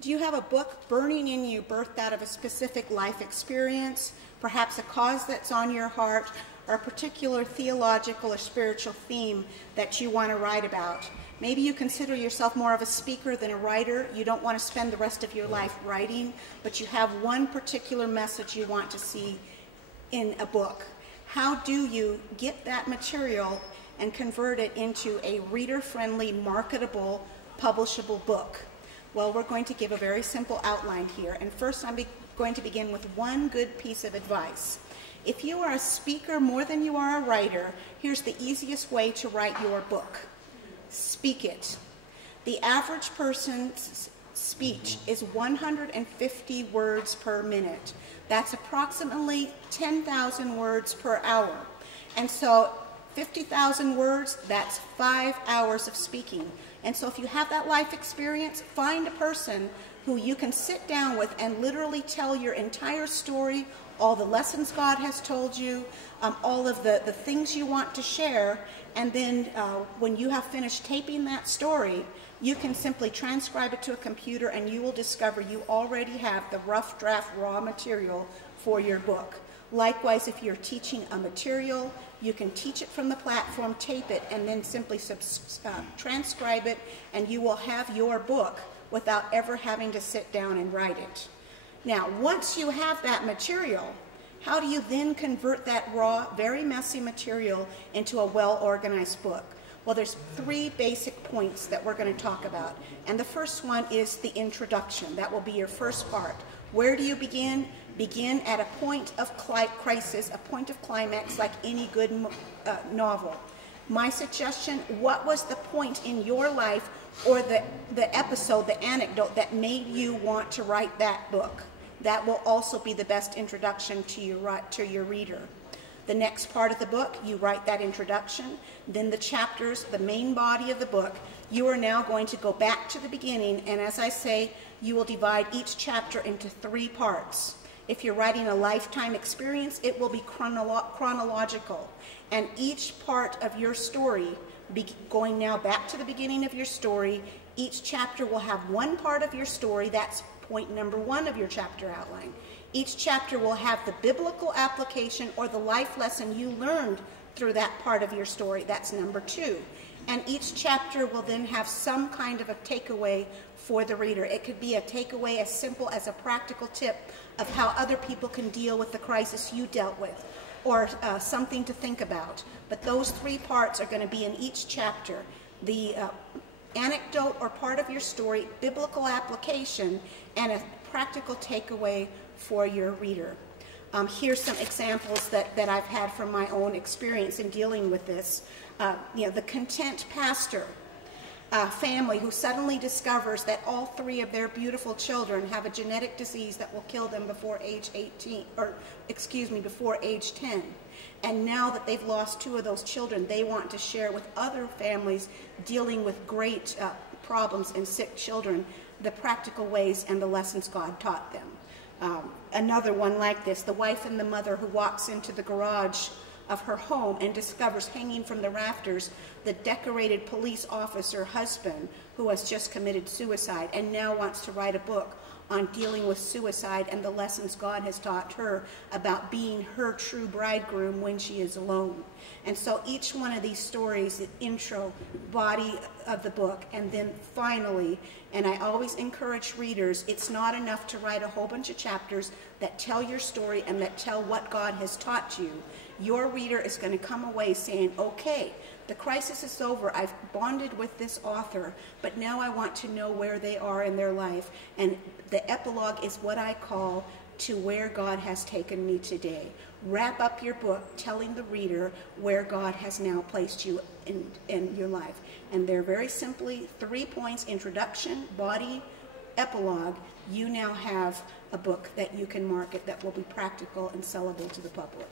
Do you have a book burning in you, birthed out of a specific life experience, perhaps a cause that's on your heart, or a particular theological or spiritual theme that you want to write about? Maybe you consider yourself more of a speaker than a writer. You don't want to spend the rest of your life writing, but you have one particular message you want to see in a book. How do you get that material and convert it into a reader-friendly, marketable, publishable book? Well, we're going to give a very simple outline here. And first, I'm going to begin with one good piece of advice. If you are a speaker more than you are a writer, here's the easiest way to write your book. Speak it. The average person's speech is 150 words per minute. That's approximately 10,000 words per hour. And so 50,000 words, that's 5 hours of speaking. And so if you have that life experience, find a person who you can sit down with and literally tell your entire story, all the lessons God has told you, all of the things you want to share, and then when you have finished taping that story, you can simply transcribe it to a computer and you will discover you already have the rough draft raw material for your book. Likewise, if you're teaching a material, you can teach it from the platform, tape it, and then simply transcribe it, and you will have your book without ever having to sit down and write it. Now, once you have that material, how do you then convert that raw, very messy material into a well-organized book? Well, there's 3 basic points that we're going to talk about. And the first one is the introduction. That will be your first part. Where do you begin? Begin at a point of crisis, a point of climax, like any good novel. My suggestion, what was the point in your life or the episode, the anecdote that made you want to write that book? That will also be the best introduction to your reader. The next part of the book, you write that introduction, then the chapters, the main body of the book. You are now going to go back to the beginning, and as I say, you will divide each chapter into 3 parts. If you're writing a lifetime experience, it will be chronological, and each part of your story, going now back to the beginning of your story, each chapter will have one part of your story. That's point number 1 of your chapter outline. Each chapter will have the biblical application or the life lesson you learned through that part of your story. That's number 2. And each chapter will then have some kind of a takeaway for the reader. It could be a takeaway as simple as a practical tip of how other people can deal with the crisis you dealt with, or something to think about. But those 3 parts are going to be in each chapter. The anecdote or part of your story, biblical application, and a practical takeaway for your reader. Here's some examples that I've had from my own experience in dealing with this. The content pastor family who suddenly discovers that all 3 of their beautiful children have a genetic disease that will kill them before age 10. And now that they've lost 2 of those children, they want to share with other families dealing with great problems and sick children the practical ways and the lessons God taught them. Another one like this, the wife and the mother who walks into the garage of her home and discovers hanging from the rafters the decorated police officer husband who has just committed suicide and now wants to write a book on dealing with suicide and the lessons God has taught her about being her true bridegroom when she is alone. And so each one of these stories, the intro, body of the book, and then finally, and I always encourage readers, it's not enough to write a whole bunch of chapters that tell your story and that tell what God has taught you. Your reader is going to come away saying, okay, the crisis is over, I've bonded with this author, but now I want to know where they are in their life. And the epilogue is what I call to where God has taken me today. Wrap up your book telling the reader where God has now placed you in your life. And they're very simply 3 points: introduction, body, epilogue. You now have a book that you can market that will be practical and sellable to the public.